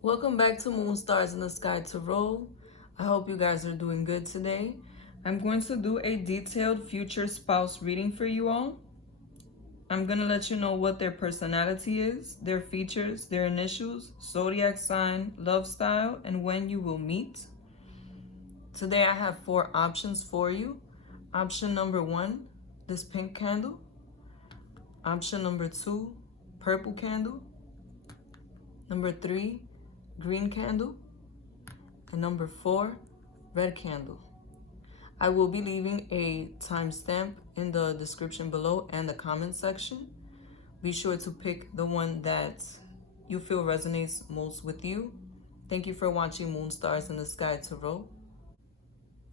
Welcome back to Moon Stars in the Sky Tarot. I hope you guys are doing good today. I'm going to do a detailed future spouse reading for you all. I'm going to let you know what their personality is, their features, their initials, zodiac sign, love style, and when you will meet. Today I have 4 options for you. Option number 1, this pink candle. Option number 2, purple candle. Number 3, green candle. And number 4, red candle. I will be leaving a timestamp in the description below and the comment section. Be sure to pick the one that you feel resonates most with you. Thank you for watching Moon Stars in the Sky Tarot.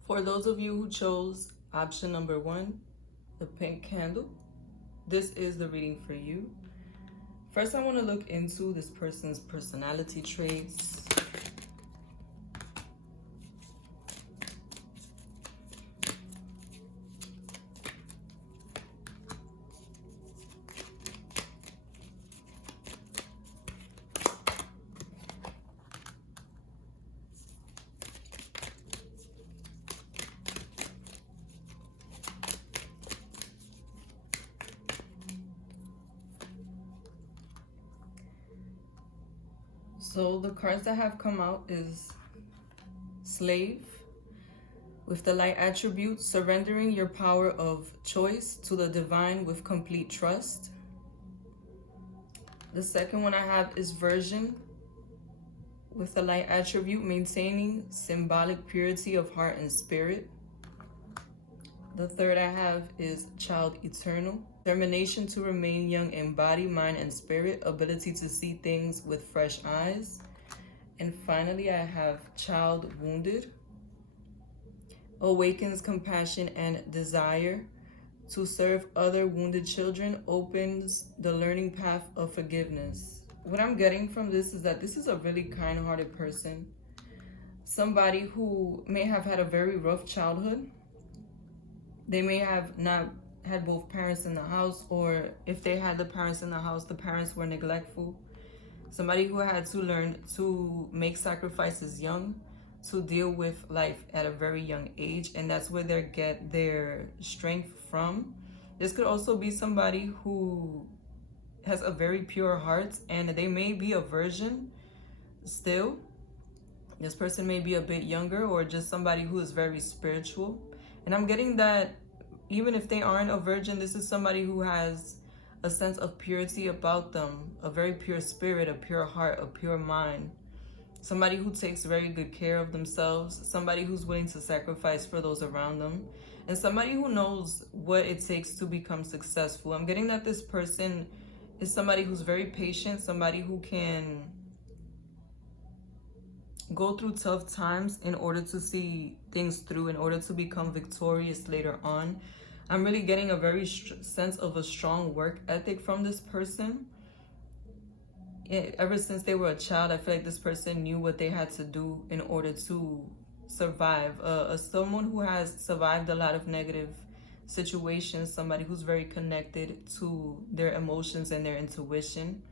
For those of you who chose option number 1, the pink candle, this is the reading for you. First, I want to look into this person's personality traits. So the cards that have come out is Slave, with the light attribute, surrendering your power of choice to the divine with complete trust. The second one I have is Virgin, with the light attribute, maintaining symbolic purity of heart and spirit. The third I have is Child Eternal, determination to remain young in body, mind, and spirit, ability to see things with fresh eyes. And finally, I have Child Wounded, awakens compassion and desire to serve other wounded children, opens the learning path of forgiveness. What I'm getting from this is that this is a really kind-hearted person, somebody who may have had a very rough childhood. They may have not had both parents in the house, or if they had the parents in the house, the parents were neglectful. Somebody who had to learn to make sacrifices young, to deal with life at a very young age, and that's where they get their strength from. This could also be somebody who has a very pure heart, and they may be a virgin still. This person may be a bit younger, or just somebody who is very spiritual. And I'm getting that even if they aren't a virgin, this is somebody who has a sense of purity about them, a very pure spirit, a pure heart, a pure mind. Somebody who takes very good care of themselves, somebody who's willing to sacrifice for those around them, and somebody who knows what it takes to become successful. I'm getting that this person is somebody who's very patient, somebody who can go through tough times in order to see things through, in order to become victorious later on. I'm really getting a very sense of a strong work ethic from this person. Ever since they were a child, I feel like this person knew what they had to do in order to survive. Someone who has survived a lot of negative situations, somebody who's very connected to their emotions and their intuition.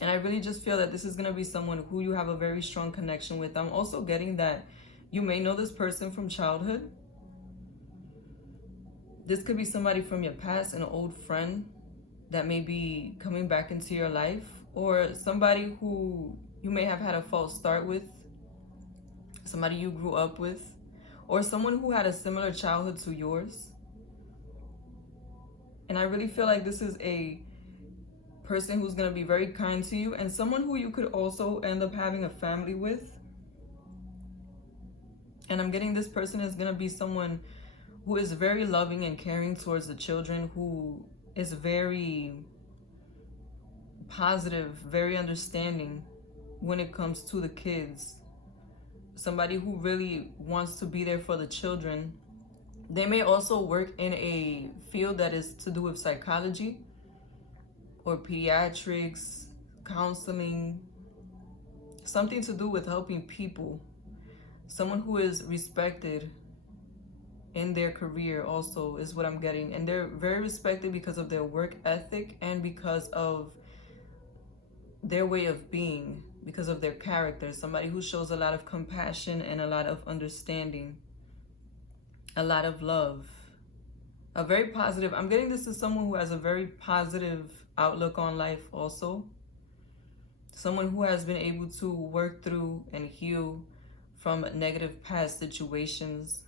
And I really just feel that this is going to be someone who you have a very strong connection with. I'm also getting that you may know this person from childhood. This could be somebody from your past, an old friend that may be coming back into your life, or somebody who you may have had a false start with, somebody you grew up with, or someone who had a similar childhood to yours. And I really feel like this is a person who's going to be very kind to you, and someone who you could also end up having a family with. And I'm getting this person is going to be someone who is very loving and caring towards the children, who is very positive, very understanding when it comes to the kids. Somebody who really wants to be there for the children. They may also work in a field that is to do with psychology or pediatrics, counseling, something to do with helping people. Someone who is respected in their career also is what I'm getting. And they're very respected because of their work ethic and because of their way of being, because of their character. Somebody who shows a lot of compassion and a lot of understanding, a lot of love, a very positive. I'm getting this as someone who has a very positive outlook on life also. Someone who has been able to work through and heal from negative past situations.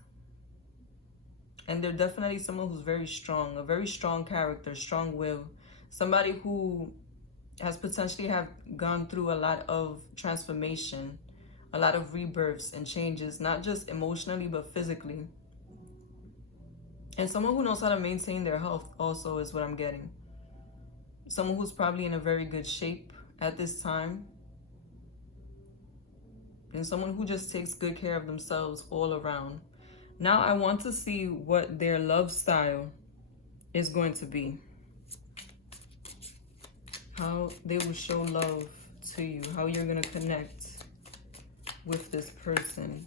And they're definitely someone who's very strong, a very strong character, strong will. Somebody who has potentially have gone through a lot of transformation, a lot of rebirths and changes, not just emotionally, but physically. And someone who knows how to maintain their health also is what I'm getting. Someone who's probably in a very good shape at this time. And someone who just takes good care of themselves all around. Now I want to see what their love style is going to be. How they will show love to you. How you're going to connect with this person.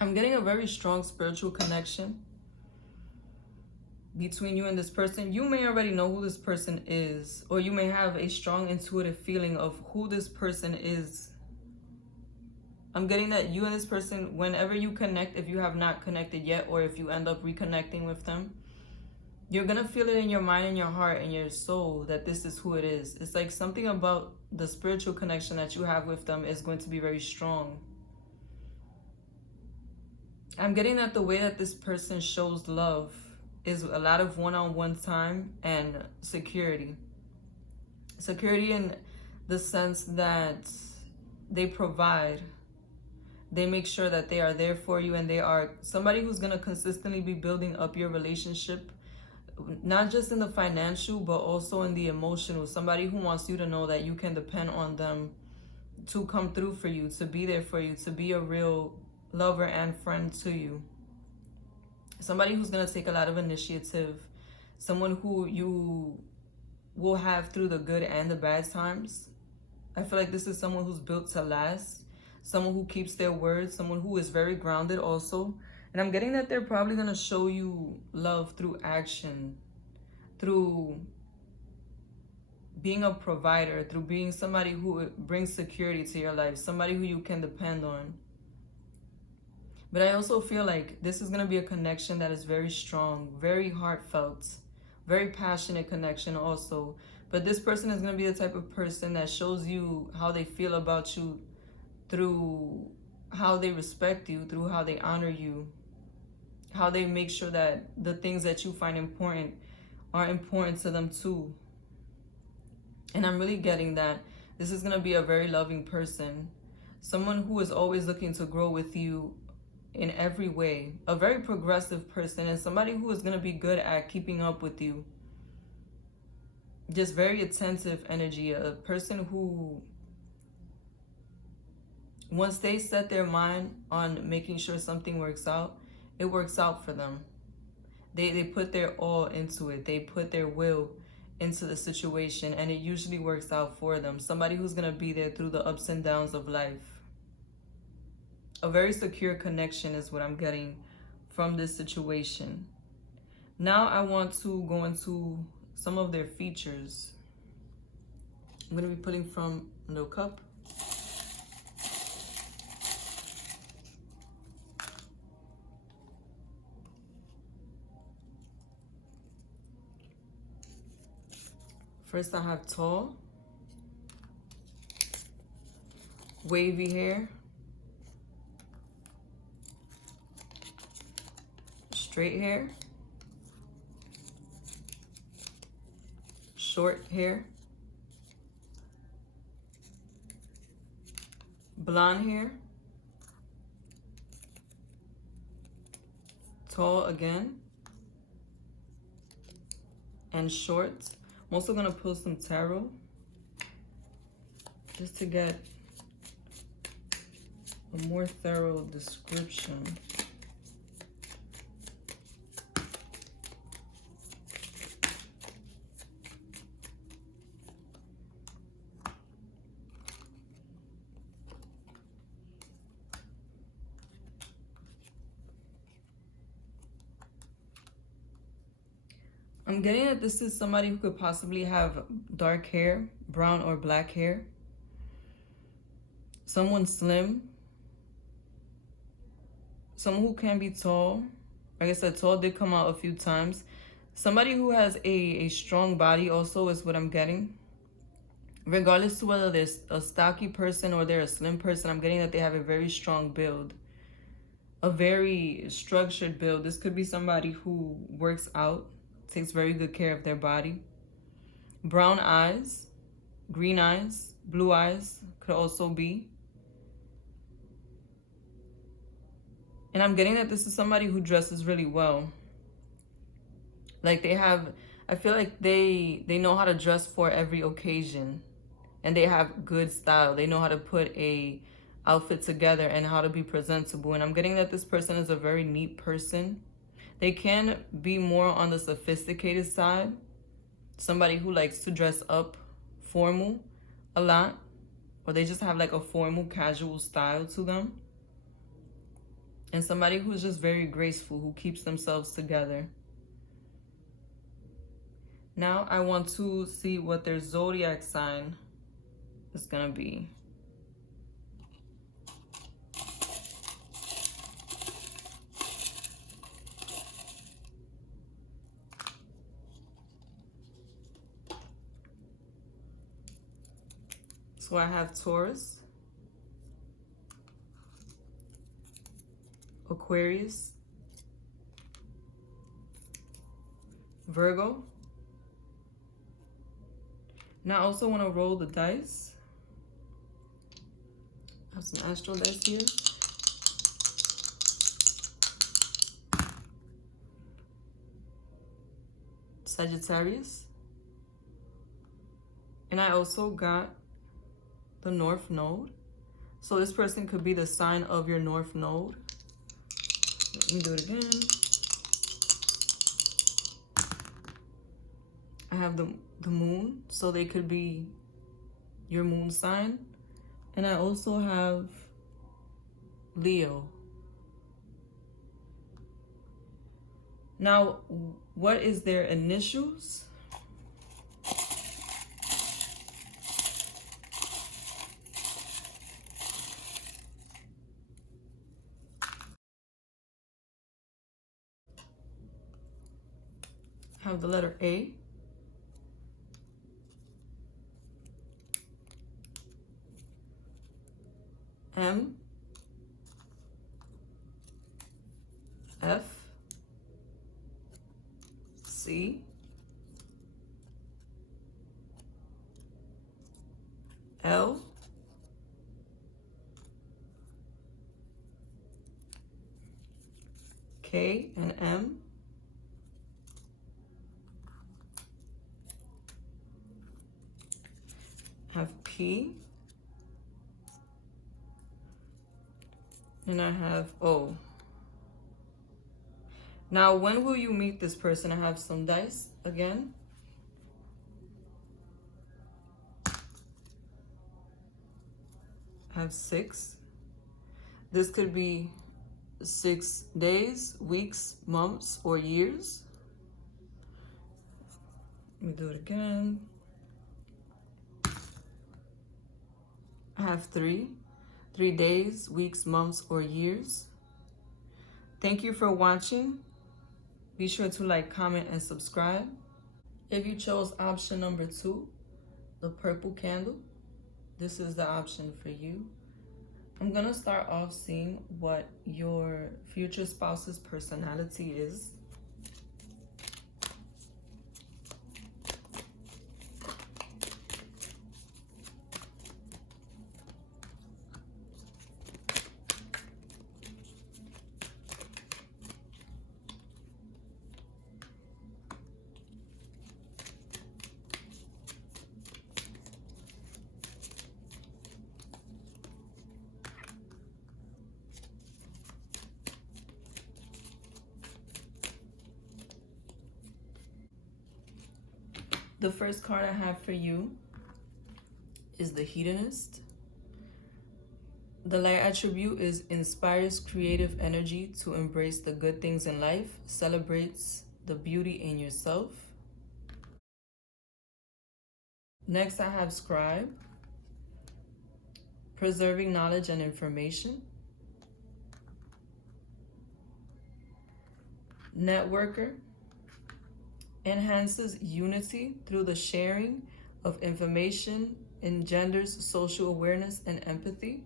I'm getting a very strong spiritual connection between you and this person. You may already know who this person is, or you may have a strong intuitive feeling of who this person is. I'm getting that you and this person, whenever you connect, if you have not connected yet, or if you end up reconnecting with them, you're going to feel it in your mind and your heart and your soul that this is who it is. It's like something about the spiritual connection that you have with them is going to be very strong. I'm getting that the way that this person shows love is a lot of one-on-one time and security. Security in the sense that they provide. They make sure that they are there for you, and they are somebody who's going to consistently be building up your relationship, not just in the financial, but also in the emotional. Somebody who wants you to know that you can depend on them to come through for you, to be there for you, to be a real lover and friend to you. Somebody who's going to take a lot of initiative. Someone who you will have through the good and the bad times. I feel like this is someone who's built to last. Someone who keeps their word. Someone who is very grounded also. And I'm getting that they're probably going to show you love through action. Through being a provider. Through being somebody who brings security to your life. Somebody who you can depend on. But I also feel like this is going to be a connection that is very strong, very heartfelt, very passionate connection also. But this person is going to be the type of person that shows you how they feel about you through how they respect you, through how they honor you, how they make sure that the things that you find important are important to them too. And I'm really getting that this is going to be a very loving person, someone who is always looking to grow with you in every way, a very progressive person, and somebody who is going to be good at keeping up with you. Just very attentive energy, a person who, once they set their mind on making sure something works out, it works out for them. They put their all into it. They put their will into the situation, and it usually works out for them. Somebody who's going to be there through the ups and downs of life. A very secure connection is what I'm getting from this situation. Now I want to go into some of their features. I'm going to be pulling from the cup. First I have tall, wavy hair, straight hair, short hair, blonde hair, tall again, and short. I'm also going to pull some tarot just to get a more thorough description. I'm getting that this is somebody who could possibly have dark hair, brown or black hair. Someone slim. Someone who can be tall. Like I said, tall did come out a few times. Somebody who has a strong body also is what I'm getting. Regardless to whether they're a stocky person or they're a slim person, I'm getting that they have a very strong build. A very structured build. This could be somebody who works out, takes very good care of their body. Brown eyes, green eyes, blue eyes could also be. And I'm getting that this is somebody who dresses really well. Like they have, I feel like they know how to dress for every occasion. And they have good style. They know how to put a outfit together and how to be presentable. And I'm getting that this person is a very neat person. They can be more on the sophisticated side. Somebody who likes to dress up formal a lot. Or they just have like a formal, casual style to them. And somebody who's just very graceful, who keeps themselves together. Now I want to see what their zodiac sign is gonna be. So I have Taurus, Aquarius, Virgo. Now I also want to roll the dice. I have some astral dice here. Sagittarius. And I also got the North Node. So this person could be the sign of your North Node. Let me do it again. I have the moon, so they could be your moon sign. And I also have Leo. Now, what is their initials? I have the letter A. M, F, C, L, K, and M. Have P. And I have O. Now, when will you meet this person? I have some dice again. I have 6. This could be 6 days, weeks, months, or years. Let me do it again. I have 3. 3 days, weeks, months, or years. Thank you for watching. Be sure to like, comment, and subscribe. If you chose option number 2, the purple candle, this is the option for you. I'm gonna start off seeing what your future spouse's personality is. The first card I have for you is the Hedonist. The light attribute is inspires creative energy to embrace the good things in life, celebrates the beauty in yourself, Next, I have scribe, preserving knowledge and information. Networker, enhances unity through the sharing of information, engenders social awareness and empathy.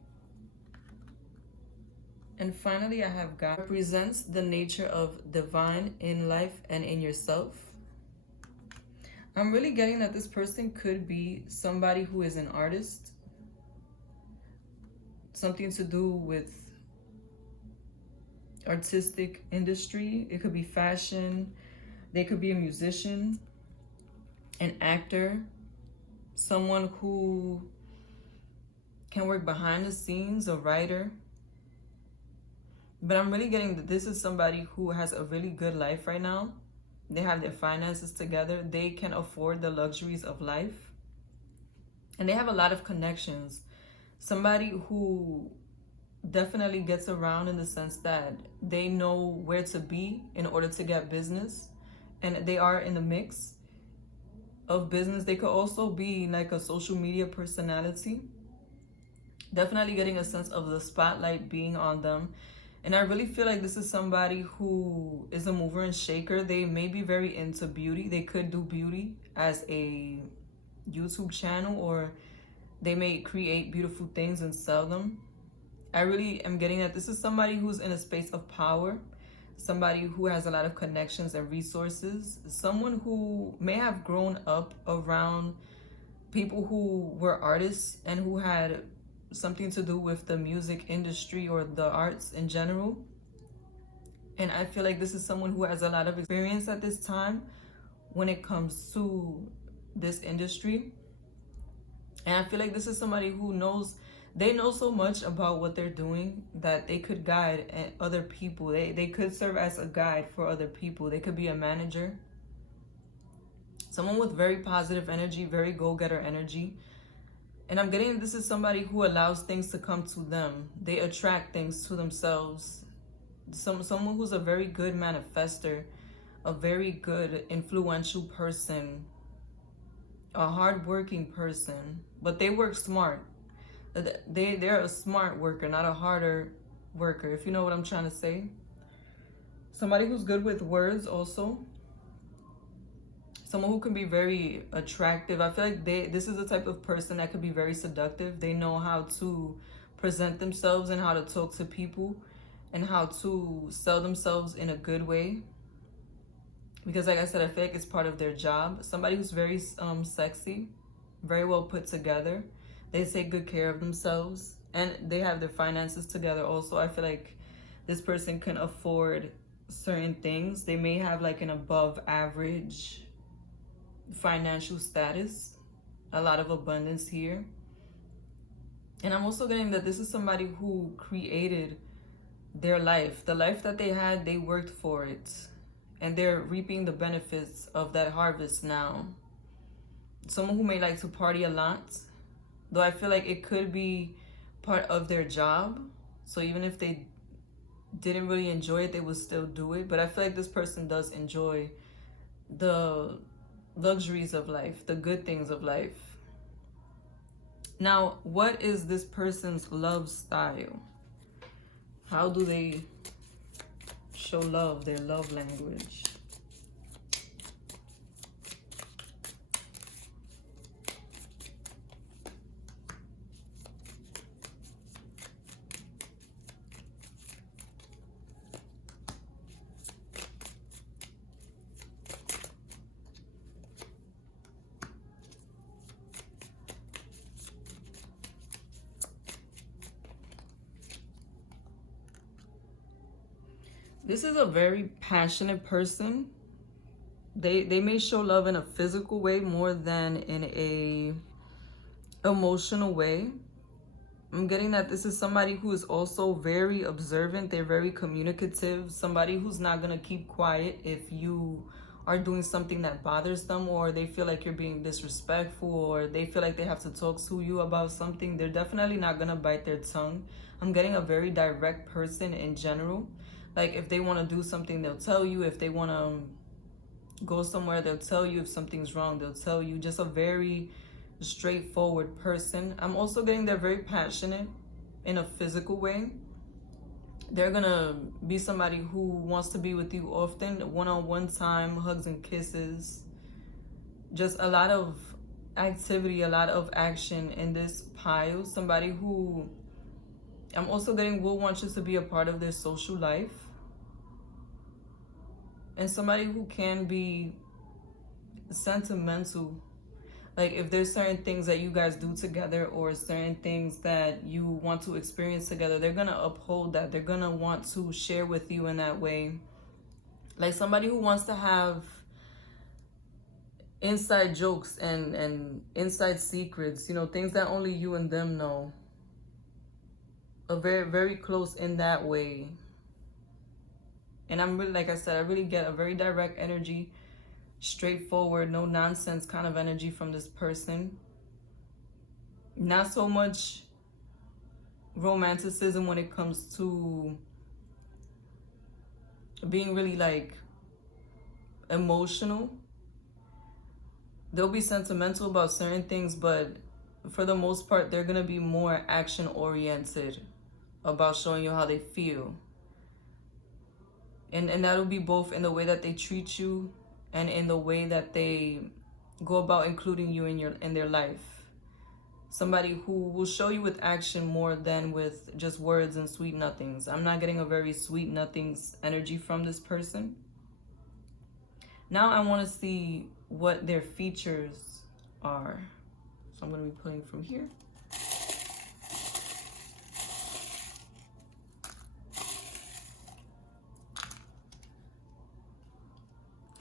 And finally, I have God, represents the nature of divine in life and in yourself. I'm really getting that this person could be somebody who is an artist, something to do with artistic industry. It could be fashion. They could be a musician, an actor, someone who can work behind the scenes, a writer. But I'm really getting that this is somebody who has a really good life right now. They have their finances together. They can afford the luxuries of life. And they have a lot of connections. Somebody who definitely gets around in the sense that they know where to be in order to get business. And they are in the mix of business. They could also be like a social media personality. Definitely getting a sense of the spotlight being on them. And I really feel like this is somebody who is a mover and shaker. They may be very into beauty. They could do beauty as a YouTube channel, or they may create beautiful things and sell them. I really am getting that this is somebody who's in a space of power, somebody who has a lot of connections and resources, someone who may have grown up around people who were artists and who had something to do with the music industry or the arts in general. And I feel like this is someone who has a lot of experience at this time when it comes to this industry. And I feel like this is somebody who knows, they know so much about what they're doing that they could guide other people. They could serve as a guide for other people. They could be a manager. Someone with very positive energy, very go-getter energy. And I'm getting this is somebody who allows things to come to them. They attract things to themselves. Someone who's a very good manifester, a very good influential person, a hardworking person, but they work smart. They're a smart worker, not a harder worker, if you know what I'm trying to say. Somebody who's good with words also. Someone who can be very attractive. I feel like this is the type of person that could be very seductive. They know how to present themselves and how to talk to people and how to sell themselves in a good way. Because like I said, I feel like it's part of their job. Somebody who's very sexy, very well put together. They take good care of themselves and they have their finances together also. I feel like this person can afford certain things. They may have like an above average financial status, a lot of abundance here. And I'm also getting that this is somebody who created their life. The life that they had, they worked for it. And they're reaping the benefits of that harvest now. Someone who may like to party a lot, though I feel like it could be part of their job. So even if they didn't really enjoy it, they would still do it. But I feel like this person does enjoy the luxuries of life, the good things of life. Now, what is this person's love style? How do they show love, their love language? This is a very passionate person. They may show love in a physical way more than in a emotional way. I'm getting that this is somebody who is also very observant. They're very communicative. Somebody who's not going to keep quiet if you are doing something that bothers them, or they feel like you're being disrespectful, or they feel like they have to talk to you about something. They're definitely not going to bite their tongue. I'm getting a very direct person in general. Like if they want to do something, they'll tell you. If they want to go somewhere, they'll tell you. If something's wrong, they'll tell you. Just a very straightforward person. I'm also getting they're very passionate in a physical way. They're gonna be somebody who wants to be with you often, one-on-one time, hugs and kisses. Just a lot of activity, a lot of action in this pile. Somebody who I'm also getting will want you to be a part of their social life. And somebody who can be sentimental. Like if there's certain things that you guys do together or certain things that you want to experience together, they're gonna uphold that. They're gonna want to share with you in that way. Like somebody who wants to have inside jokes and inside secrets, you know, things that only you and them know. A very, very close in that way. And I'm really, like I said, I really get a very direct energy, straightforward, no nonsense kind of energy from this person. Not so much romanticism when it comes to being really like emotional. They'll be sentimental about certain things, but for the most part, they're going to be more action oriented about showing you how they feel. And that'll be both in the way that they treat you and in the way that they go about including you in their life. Somebody who will show you with action more than with just words and sweet nothings. I'm not getting a very sweet nothings energy from this person. Now I want to see what their features are. So I'm going to be pulling from here.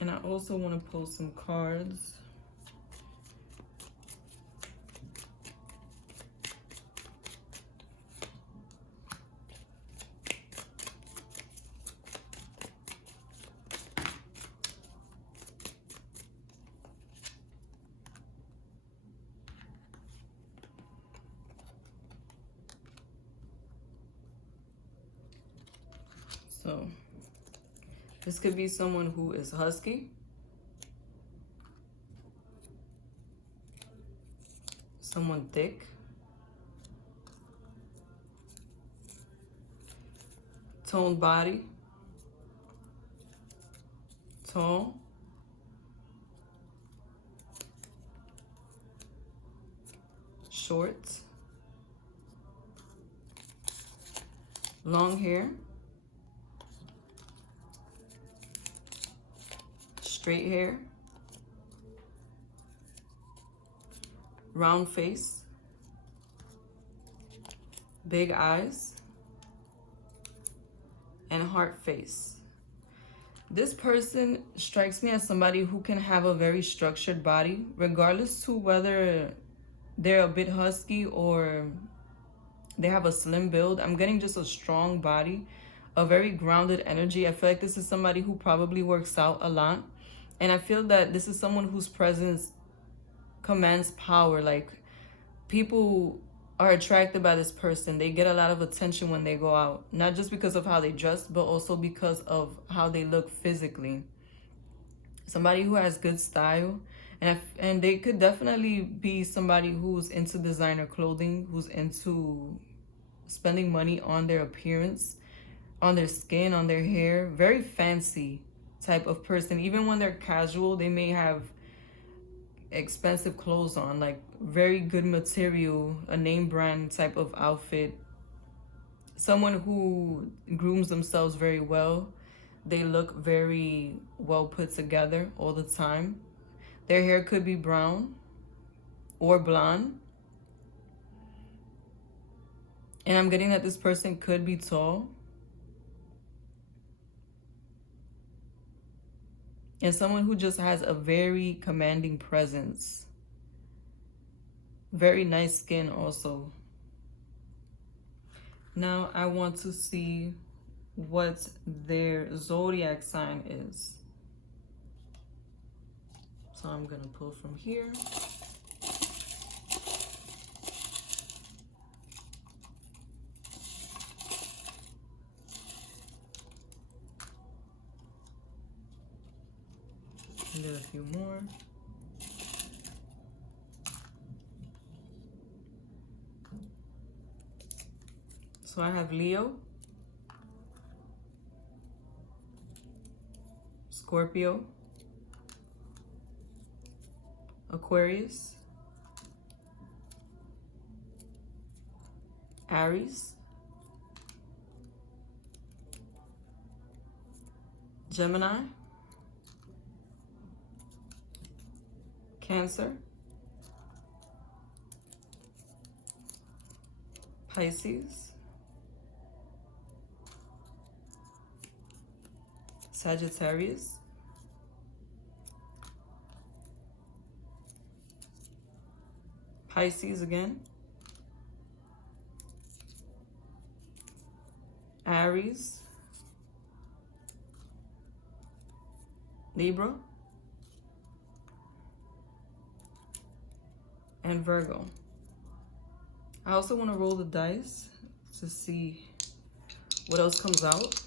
And I also want to pull some cards. So this could be someone who is husky. Someone thick. Toned body. Tall. Short. Long hair. Straight hair. Round face. Big eyes. And heart face. This person strikes me as somebody who can have a very structured body, regardless to whether they're a bit husky or they have a slim build. I'm getting just a strong body, a very grounded energy. I feel like this is somebody who probably works out a lot. And I feel that this is someone whose presence commands power. Like people are attracted by this person. They get a lot of attention when they go out, not just because of how they dress, but also because of how they look physically. Somebody who has good style, and they could definitely be somebody who's into designer clothing, who's into spending money on their appearance, on their skin, on their hair. Very fancy type of person. Even when they're casual, they may have expensive clothes on, like very good material, a name brand type of outfit. Someone who grooms themselves very well. They look very well put together all the time. Their hair could be brown or blonde. And I'm getting that this person could be tall. And someone who just has a very commanding presence. Very nice skin also. Now I want to see what their zodiac sign is. So I'm going to pull from here. And then a few more. So I have Leo, Scorpio, Aquarius, Aries, Gemini, Cancer, Pisces, Sagittarius, Pisces again, Aries, Libra, and Virgo. I also want to roll the dice to see what else comes out.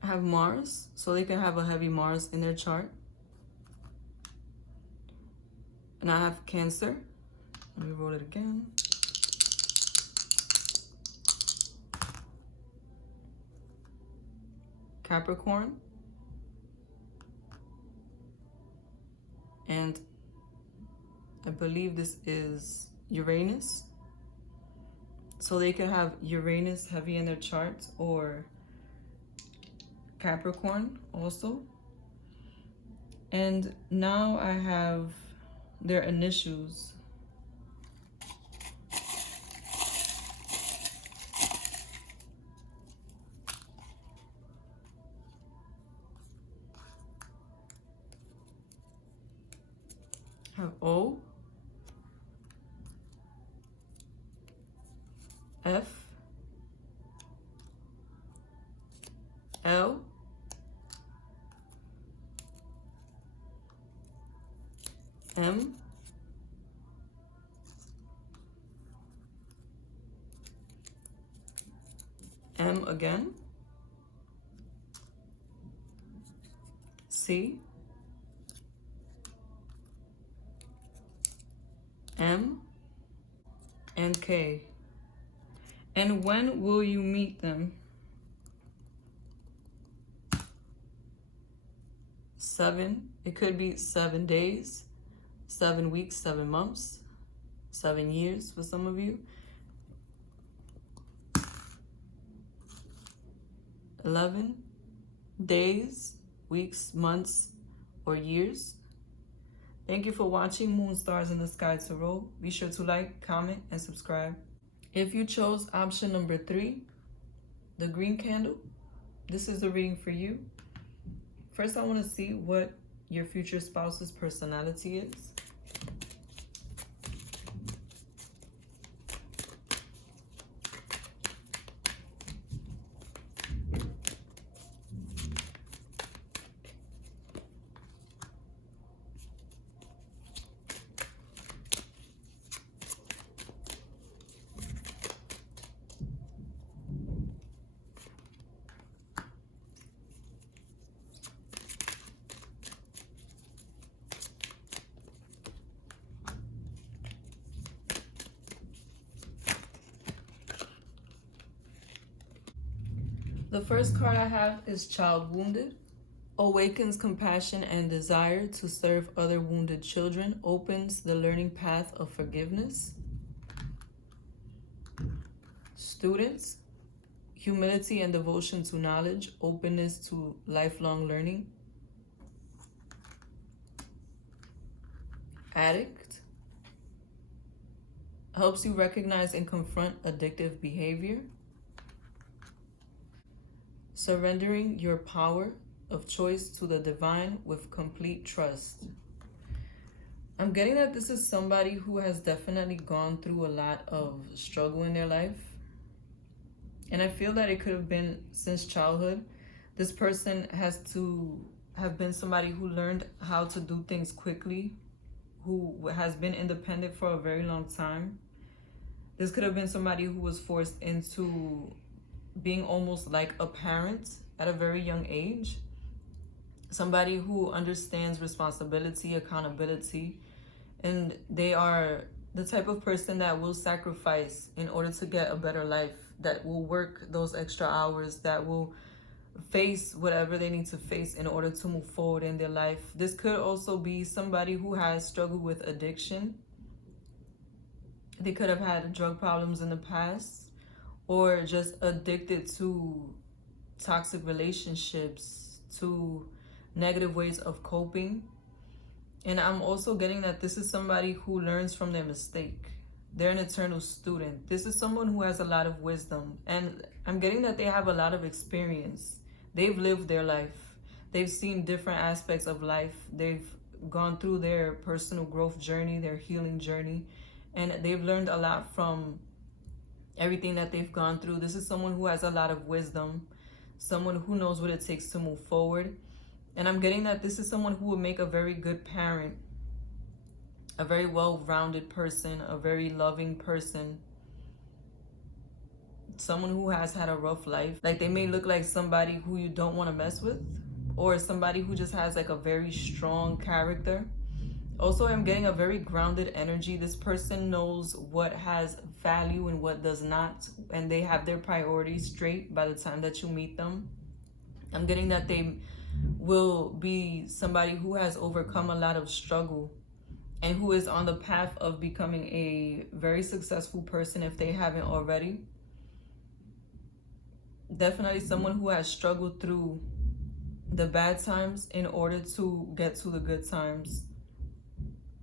I have Mars, so they can have a heavy Mars in their chart. And I have Cancer. Let me roll it again. Capricorn. And I believe this is Uranus. So they can have Uranus heavy in their charts or Capricorn also. And now I have their initials. I have O, F, L, M, M again, C, M, and K. And when will you meet them? 7. It could be 7 days, 7 weeks, 7 months, 7 years for some of you. 11 days, weeks, months, or years. Thank you for watching Moon Stars in the Sky Tarot. Be sure to like, comment, and subscribe. If you chose option number 3, the green candle, this is the reading for you. First, I want to see what your future spouse's personality is. The first card I have is Child Wounded. Awakens compassion and desire to serve other wounded children. Opens the learning path of forgiveness. Students. Humility and devotion to knowledge. Openness to lifelong learning. Addict. Helps you recognize and confront addictive behavior. Surrendering your power of choice to the divine with complete trust. I'm getting that this is somebody who has definitely gone through a lot of struggle in their life. And I feel that it could have been since childhood. This person has to have been somebody who learned how to do things quickly, who has been independent for a very long time. This could have been somebody who was forced into being almost like a parent at a very young age. Somebody who understands responsibility, accountability, and they are The type of person that will sacrifice in order to get a better life, that will work those extra hours, that will face whatever they need to face in order to move forward in their life. This could also be somebody who has struggled with addiction. They could have had drug problems in the past, or just addicted to toxic relationships, to negative ways of coping. And I'm also getting that this is somebody who learns from their mistake. They're an eternal student. This is someone who has a lot of wisdom. And I'm getting that they have a lot of experience. They've lived their life. They've seen different aspects of life. They've gone through their personal growth journey, their healing journey. And they've learned a lot from everything that they've gone through. This is someone who has a lot of wisdom. Someone who knows what it takes to move forward. And I'm getting that this is someone who will make a very good parent, a very well-rounded person, a very loving person, someone who has had a rough life. Like, they may look like somebody who you don't want to mess with, or somebody who just has like a very strong character. Also, I'm getting a very grounded energy. This person knows what has value and what does not, and they have their priorities straight by the time that you meet them. I'm getting that they will be somebody who has overcome a lot of struggle and who is on the path of becoming a very successful person if they haven't already. Definitely someone who has struggled through the bad times in order to get to the good times.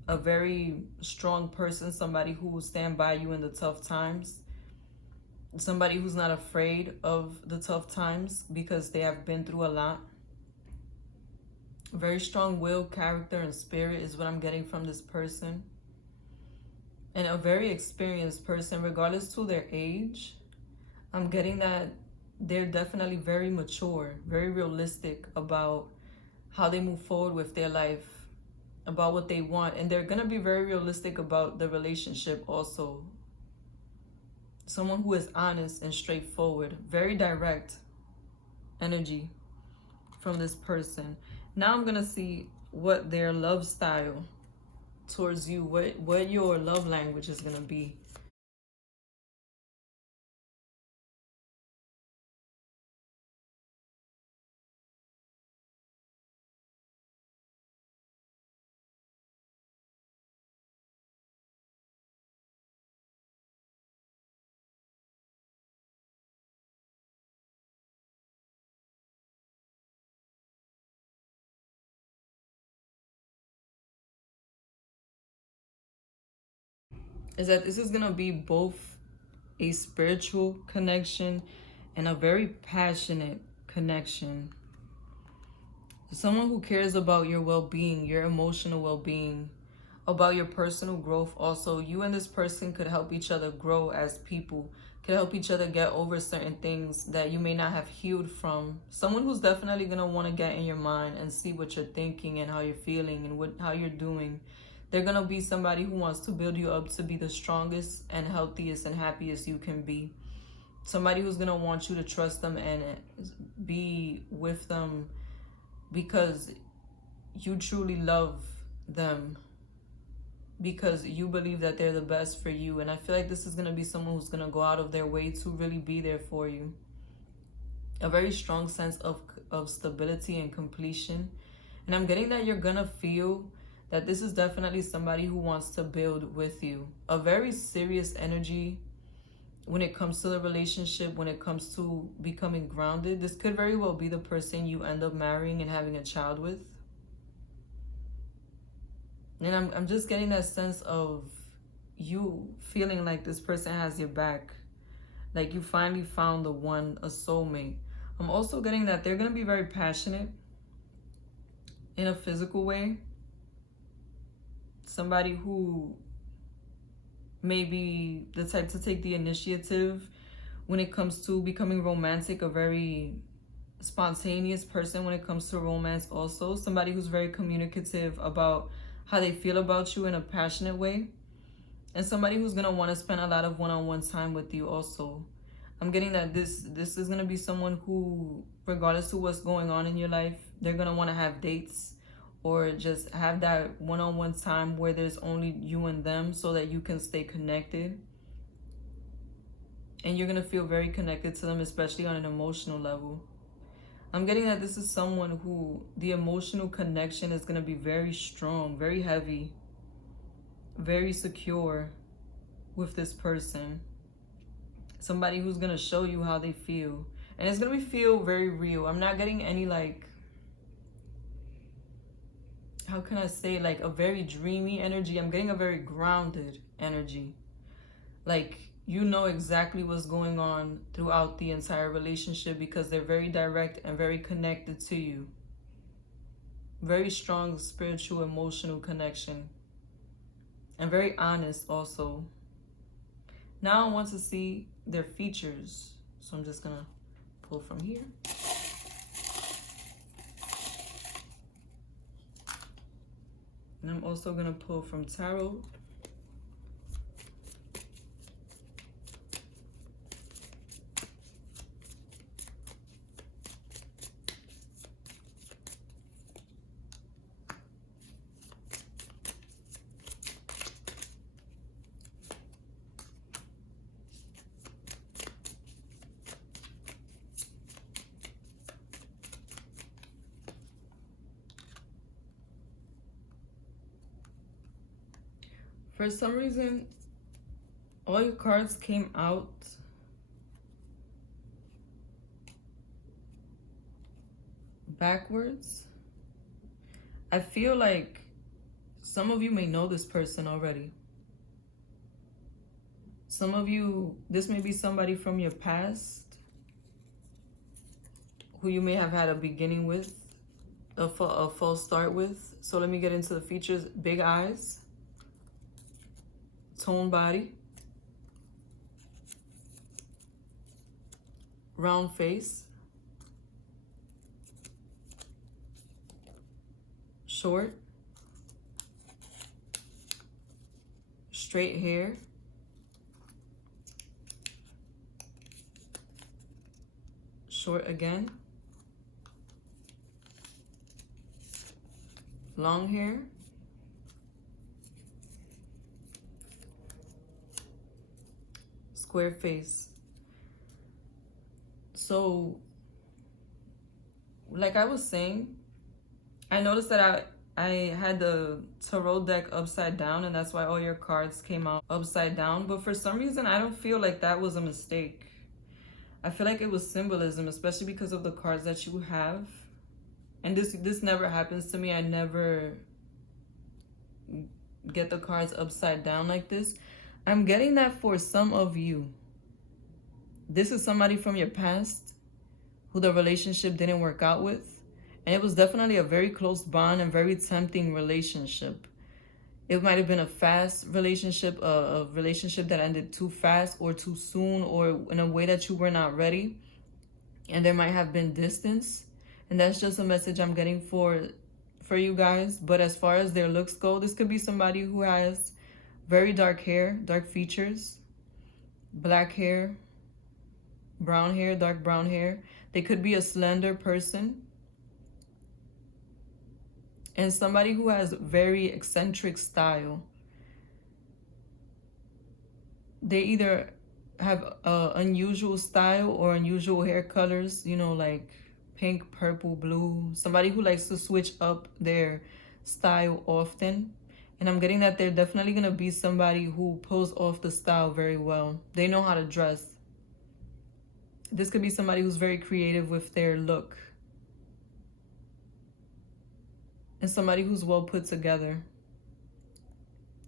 A very strong person, somebody who will stand by you in the tough times. Somebody who's not afraid of the tough times because they have been through a lot. Very strong will, character, and spirit is what I'm getting from this person. And a very experienced person, regardless to their age. I'm getting that they're definitely very mature, very realistic about how they move forward with their life, about what they want. And they're going to be very realistic about the relationship also. Someone who is honest and straightforward, very direct energy from this person. Now I'm going to see what their love style towards you, what your love language is going to be. Is that this is going to be both a spiritual connection and a very passionate connection. Someone who cares about your well-being, your emotional well-being, about your personal growth. Also, you and this person could help each other grow as people, could help each other get over certain things that you may not have healed from. Someone who's definitely going to want to get in your mind and see what you're thinking and how you're feeling and how you're doing. They're going to be somebody who wants to build you up to be the strongest and healthiest and happiest you can be. Somebody who's going to want you to trust them and be with them because you truly love them, because you believe that they're the best for you. And I feel like this is going to be someone who's going to go out of their way to really be there for you. A very strong sense of stability and completion. And I'm getting that you're going to feel that this is definitely somebody who wants to build with you. A very serious energy when it comes to the relationship, when it comes to becoming grounded. This could very well be the person you end up marrying and having a child with. And I'm just getting that sense of you feeling like this person has your back. Like you finally found the one, a soulmate. I'm also getting that they're going to be very passionate in a physical way. Somebody who may be the type to take the initiative when it comes to becoming romantic. A very spontaneous person when it comes to romance also. Somebody who's very communicative about how they feel about you in a passionate way. And somebody who's going to want to spend a lot of one-on-one time with you also. I'm getting that this is going to be someone who, regardless of what's going on in your life, they're going to want to have dates or just have that one-on-one time where there's only you and them so that you can stay connected. And you're going to feel very connected to them, especially on an emotional level. I'm getting that this is someone who the emotional connection is going to be very strong, very heavy, very secure with this person. Somebody who's going to show you how they feel. And it's going to feel very real. I'm not getting any like, how can I say, like a very dreamy energy. I'm getting a very grounded energy. Like, you know exactly what's going on throughout the entire relationship because they're very direct and very connected to you. Very strong spiritual, emotional connection. And very honest also. Now I want to see their features. So I'm just going to pull from here. And I'm also going to pull from Tarot. For some reason, all your cards came out backwards. I feel like some of you may know this person already. Some of you, this may be somebody from your past who you may have had a beginning with, a false start with. So let me get into the features. Big eyes. Toned body, round face, short, straight hair, short again, long hair, square face. So, like I was saying, I noticed that I had the tarot deck upside down, and that's why all your cards came out upside down. But for some reason, I don't feel like that was a mistake. I feel like it was symbolism, especially because of the cards that you have. And this never happens to me. I never get the cards upside down like this. I'm getting that for some of you, this is somebody from your past who the relationship didn't work out with. And it was definitely a very close bond and very tempting relationship. It might have been a fast relationship, a relationship that ended too fast or too soon or in a way that you were not ready. And there might have been distance. And that's just a message I'm getting for you guys. But as far as their looks go, this could be somebody who has very dark hair, dark features, black hair, brown hair, dark brown hair. They could be a slender person. And somebody who has very eccentric style. They either have unusual style or unusual hair colors, you know, like pink, purple, blue. Somebody who likes to switch up their style often. And I'm getting that they're definitely going to be somebody who pulls off the style very well. They know how to dress. This could be somebody who's very creative with their look. And somebody who's well put together.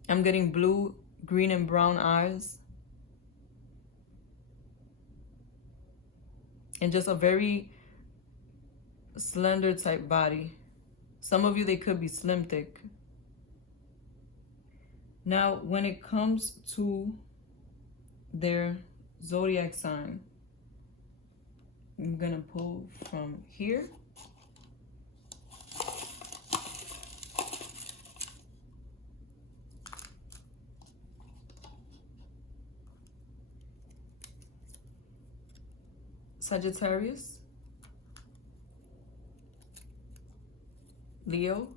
I'm getting blue, green, and brown eyes. And just a very slender type body. Some of you, they could be slim thick. Now, when it comes to their zodiac sign, I'm going to pull from here. Sagittarius, Leo,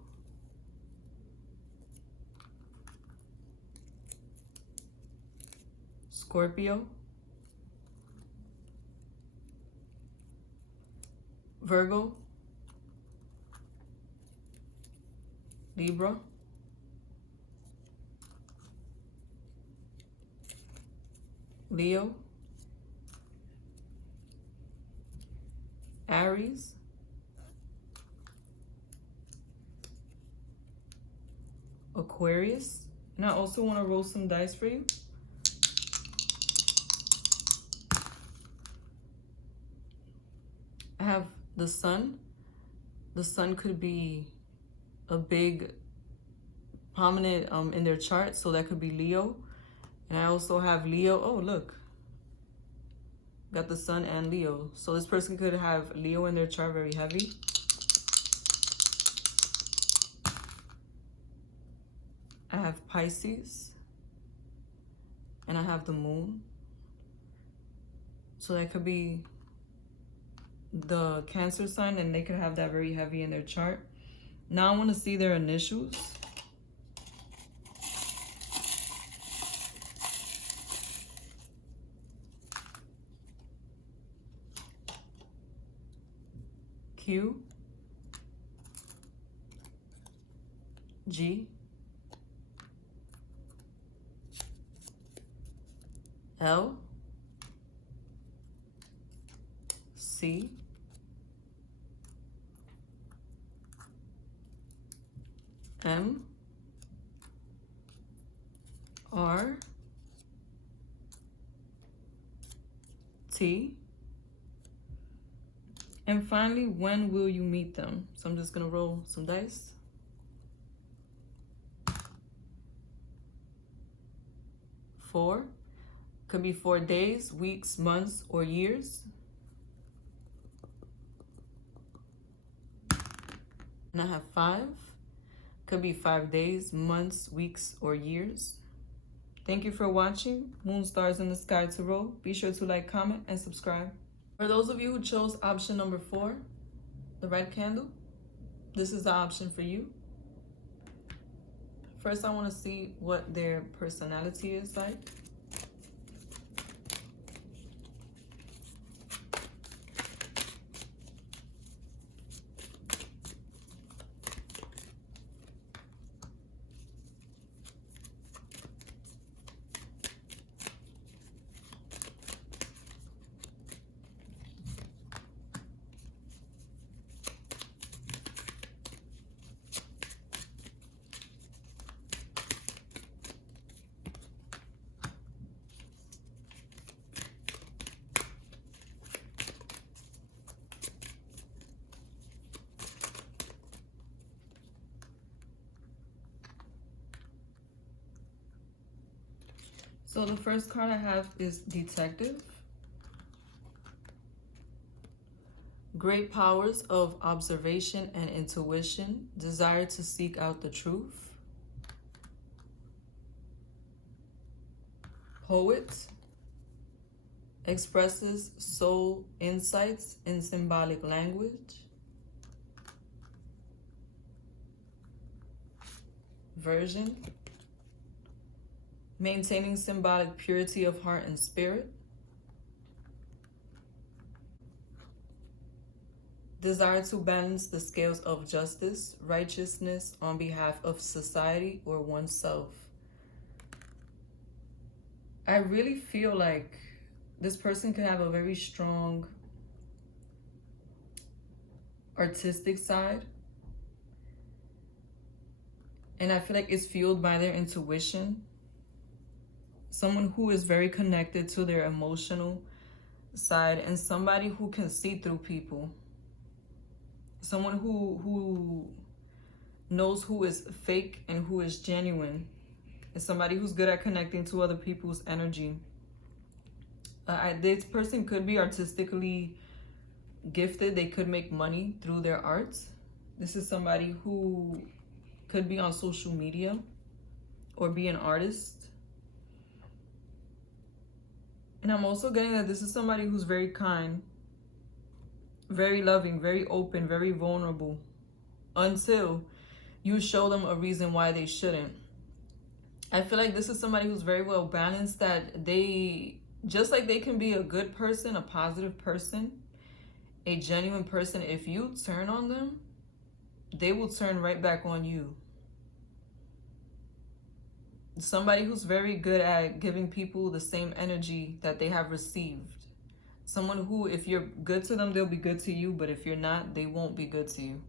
Scorpio, Virgo, Libra, Leo, Aries, Aquarius. And I also want to roll some dice for you. I have the sun. The sun could be a big prominent in their chart, so that could be Leo. And I also have Leo. Oh, look. Got the sun and Leo. So this person could have Leo in their chart very heavy. I have Pisces. And I have the moon. So that could be the Cancer sign, and they could have that very heavy in their chart. Now I want to see their initials. Q, G, L, C, M, R, T, and finally, when will you meet them? So I'm just gonna roll some dice. Four, could be 4 days, weeks, months, or years. And I have 5, could be 5 days, months, weeks, or years. Thank you for watching Moon Stars in the Sky Tarot. Be sure to like, comment, and subscribe. For those of you who chose option number 4, the red candle, this is the option for you. First, I want to see what their personality is like. So the first card I have is Detective. Great powers of observation and intuition, desire to seek out the truth. Poet, expresses soul insights in symbolic language. Virgin, maintaining symbolic purity of heart and spirit. Desire to balance the scales of justice, righteousness on behalf of society or oneself. I really feel like this person could have a very strong artistic side. And I feel like it's fueled by their intuition. Someone who is very connected to their emotional side, and somebody who can see through people. Someone who knows who is fake and who is genuine. And somebody who's good at connecting to other people's energy. This person could be artistically gifted. They could make money through their art. This is somebody who could be on social media or be an artist. And I'm also getting that this is somebody who's very kind, very loving, very open, very vulnerable, until you show them a reason why they shouldn't. I feel like this is somebody who's very well balanced, that they, just like they can be a good person, a positive person, a genuine person, if you turn on them, they will turn right back on you. Somebody who's very good at giving people the same energy that they have received. Someone who, if you're good to them, they'll be good to you, but if you're not, they won't be good to you.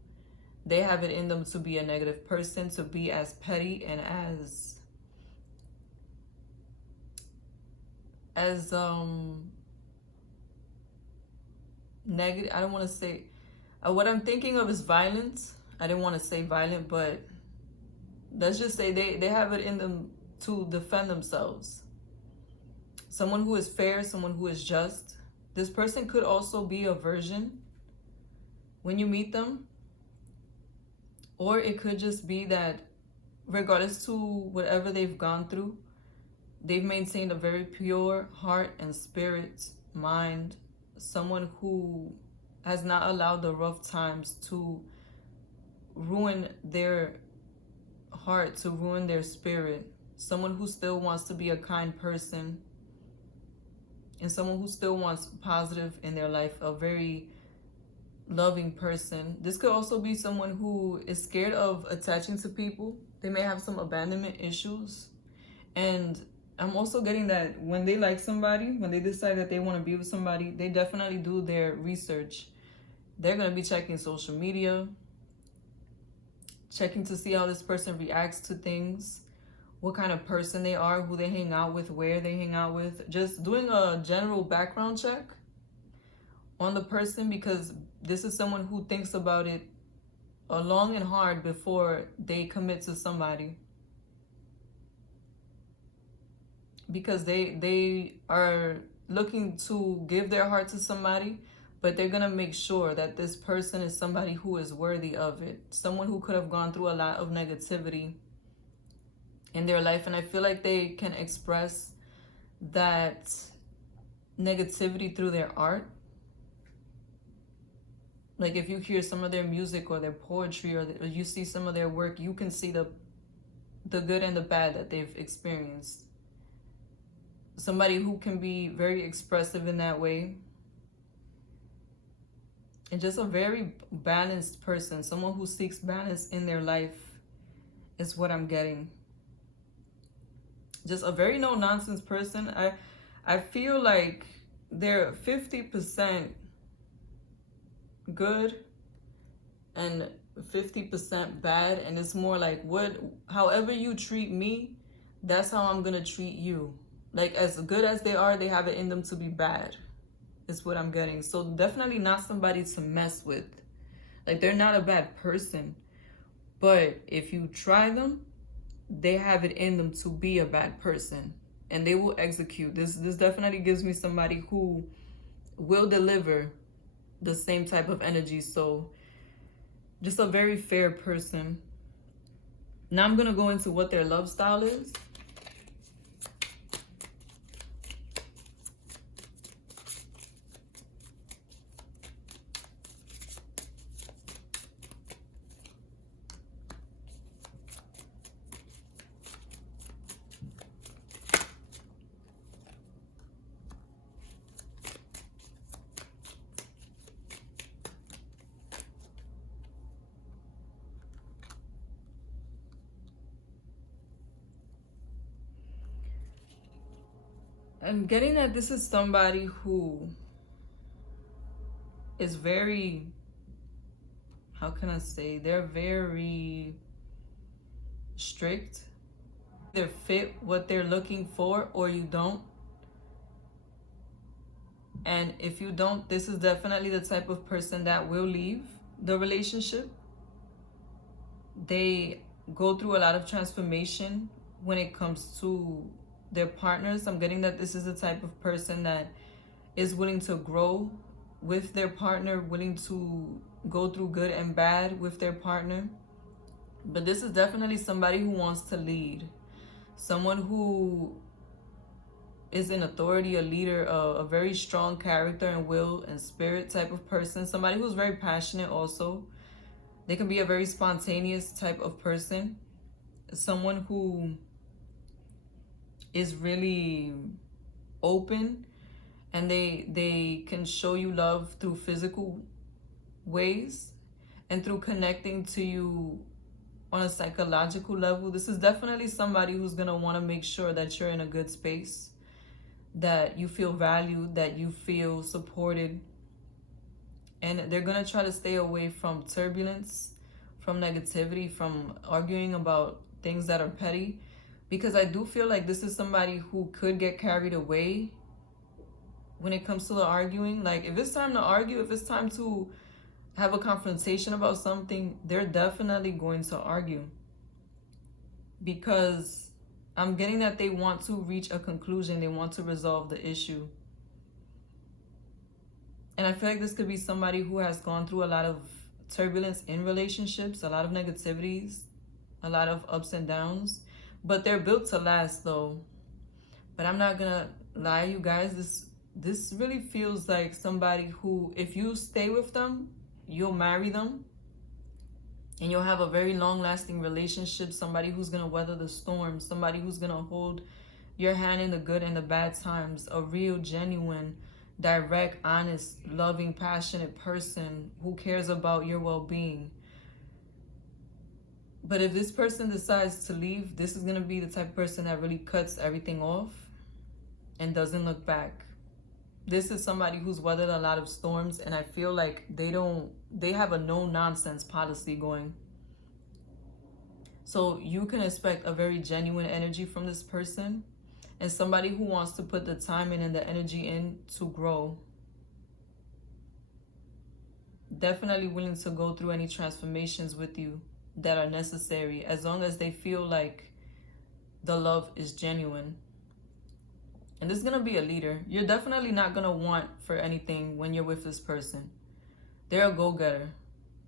They have it in them to be a negative person, to be as petty and as negative. I don't want to say, what I'm thinking of is violence. I didn't want to say violent, but let's just say they have it in them to defend themselves. Someone who is fair, someone who is just. This person could also be a virgin when you meet them. Or it could just be that regardless to whatever they've gone through, they've maintained a very pure heart and spirit, mind. Someone who has not allowed the rough times to ruin their heart, to ruin their spirit. Someone who still wants to be a kind person, and someone who still wants positive in their life, a very loving person. This could also be someone who is scared of attaching to people. They may have some abandonment issues. And I'm also getting that when they like somebody, when they decide that they want to be with somebody, they definitely do their research. They're going to be checking social media, checking to see how this person reacts to things, what kind of person they are, who they hang out with, where they hang out with. Just doing a general background check on the person, because this is someone who thinks about it long and hard before they commit to somebody. Because they are looking to give their heart to somebody, but they're going to make sure that this person is somebody who is worthy of it. Someone who could have gone through a lot of negativity in their life. And I feel like they can express that negativity through their art. Like if you hear some of their music or their poetry, or you see some of their work, you can see the good and the bad that they've experienced. Somebody who can be very expressive in that way. And just a very balanced person. Someone who seeks balance in their life is what I'm getting. Just a very no-nonsense person. I feel like they're 50% good and 50% bad. And it's more like, however you treat me, that's how I'm going to treat you. Like, as good as they are, they have it in them to be bad. Is what I'm getting. So definitely not somebody to mess with. Like, they're not a bad person. But if you try them, they have it in them to be a bad person. And they will execute. This definitely gives me somebody who will deliver the same type of energy. So just a very fair person. Now I'm going to go into what their love style is. I'm getting that this is somebody who is very, how can I say, they're very strict. They fit what they're looking for, or you don't. And if you don't, this is definitely the type of person that will leave the relationship. They go through a lot of transformation when it comes to their partners. I'm getting that this is the type of person that is willing to grow with their partner, willing to go through good and bad with their partner. But this is definitely somebody who wants to lead. Someone who is in authority, a leader, a very strong character and will and spirit type of person. Somebody who's very passionate also. They can be a very spontaneous type of person. Someone who is really open, and they can show you love through physical ways and through connecting to you on a psychological level. This is definitely somebody who's going to want to make sure that you're in a good space, that you feel valued, that you feel supported. And they're going to try to stay away from turbulence, from negativity, from arguing about things that are petty. Because I do feel like this is somebody who could get carried away when it comes to the arguing. Like, if it's time to argue, if it's time to have a confrontation about something, they're definitely going to argue. Because I'm getting that they want to reach a conclusion. They want to resolve the issue. And I feel like this could be somebody who has gone through a lot of turbulence in relationships, a lot of negativities, a lot of ups and downs. But they're built to last, though. But I'm not going to lie, you guys. This really feels like somebody who, if you stay with them, you'll marry them. And you'll have a very long-lasting relationship. Somebody who's going to weather the storm. Somebody who's going to hold your hand in the good and the bad times. A real, genuine, direct, honest, loving, passionate person who cares about your well-being. But if this person decides to leave, this is going to be the type of person that really cuts everything off and doesn't look back. This is somebody who's weathered a lot of storms, and I feel like they have a no-nonsense policy going. So you can expect a very genuine energy from this person, and somebody who wants to put the time in and the energy in to grow. Definitely willing to go through any transformations with you that are necessary, as long as they feel like the love is genuine. And this is going to be a leader. You're definitely not going to want for anything when you're with this person. They're a go-getter.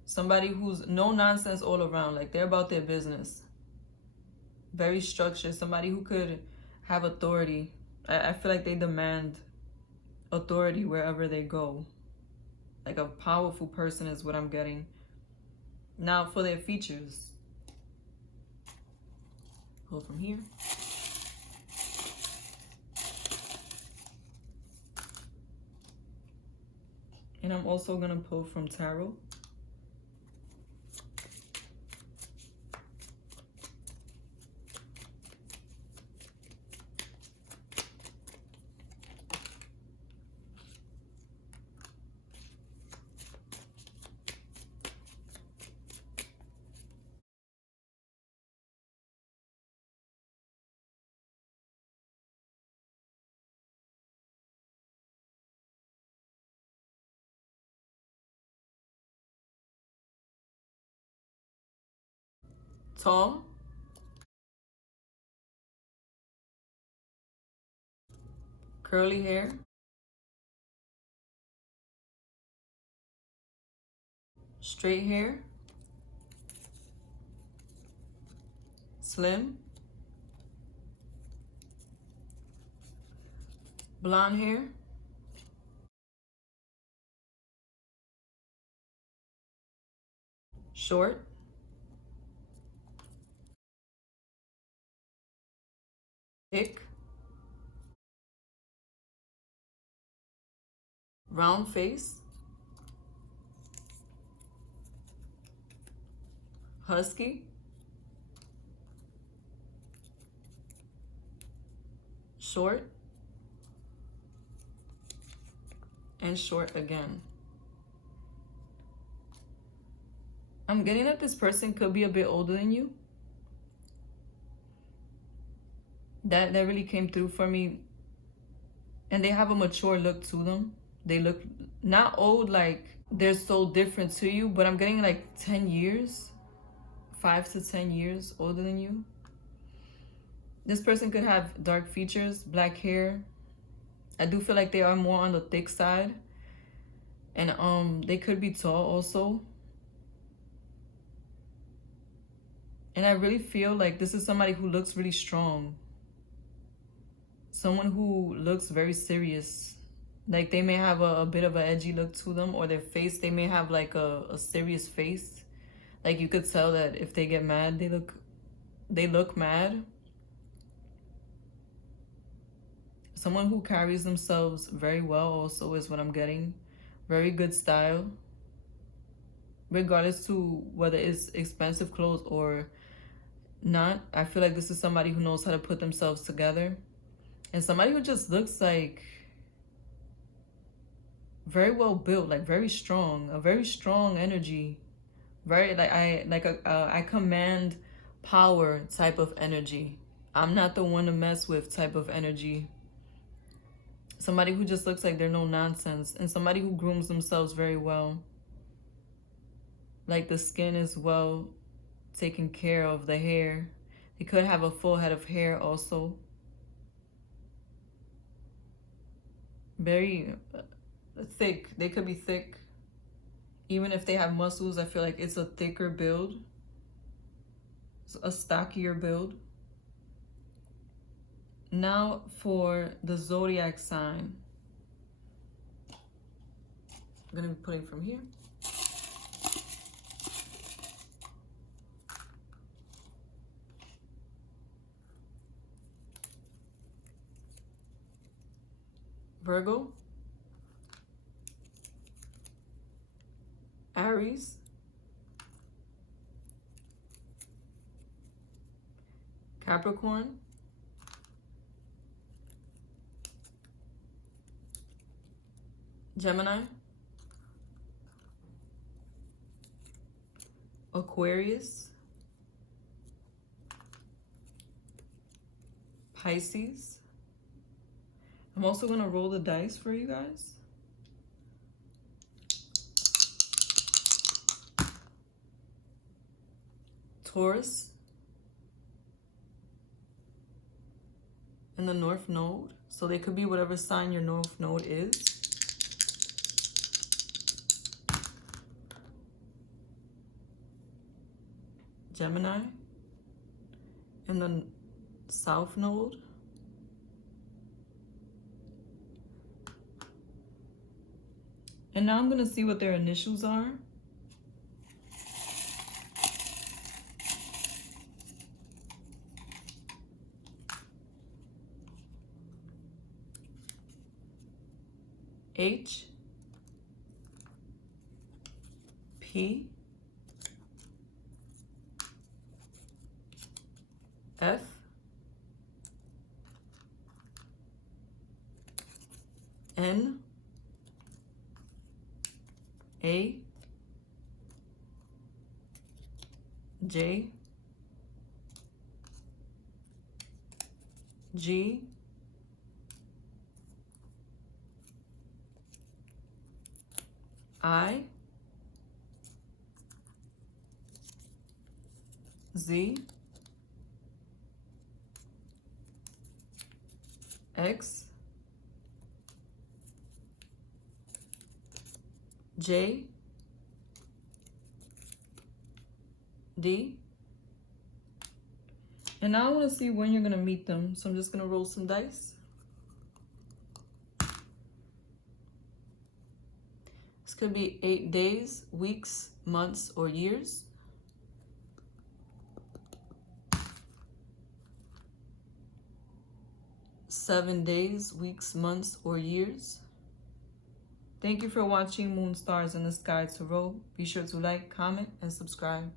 Somebody who's no nonsense all around. Like, they're about their business. Very structured. Somebody who could have authority. I feel like they demand authority wherever they go. Like, a powerful person is what I'm getting. Now, for their features. Go from here. And I'm also going to pull from tarot. Tall. Curly hair. Straight hair. Slim. Blonde hair. Short. Thick. Round face. Husky. Short. And short again. I'm getting that this person could be a bit older than you. That really came through for me. And they have a mature look to them. They look not old, like they're so different to you, but I'm getting like 10 years, 5 to 10 years older than you. This person could have dark features, black hair. I do feel like they are more on the thick side. And they could be tall also. And I really feel like this is somebody who looks really strong. Someone who looks very serious. Like, they may have a bit of an edgy look to them, or their face, they may have like a serious face. Like, you could tell that if they get mad, they look mad. Someone who carries themselves very well also is what I'm getting. Very good style. Regardless to whether it's expensive clothes or not, I feel like this is somebody who knows how to put themselves together. And somebody who just looks like very well built, like very strong, a very strong energy. Very I command power type of energy. I'm not the one to mess with type of energy. Somebody who just looks like they're no nonsense, and somebody who grooms themselves very well. Like the skin is well taken care of, the hair. They could have a full head of hair also. Very thick. They could be thick. Even if they have muscles, I feel like it's a thicker build. It's a stockier build. Now for the zodiac sign. I'm going to be putting from here. Virgo, Aries, Capricorn, Gemini, Aquarius, Pisces. I'm also going to roll the dice for you guys. Taurus. And the North Node. So they could be whatever sign your North Node is. Gemini. And the South Node. And now I'm going to see what their initials are. H, P, F, N, A, J, G, I, Z, X, J, D. And now I want to see when you're going to meet them. So I'm just going to roll some dice. This could be 8 days, weeks, months, or years. Seven days, weeks, months, or years. Thank you for watching Moon Stars in the Sky Tarot. Be sure to like, comment, and subscribe.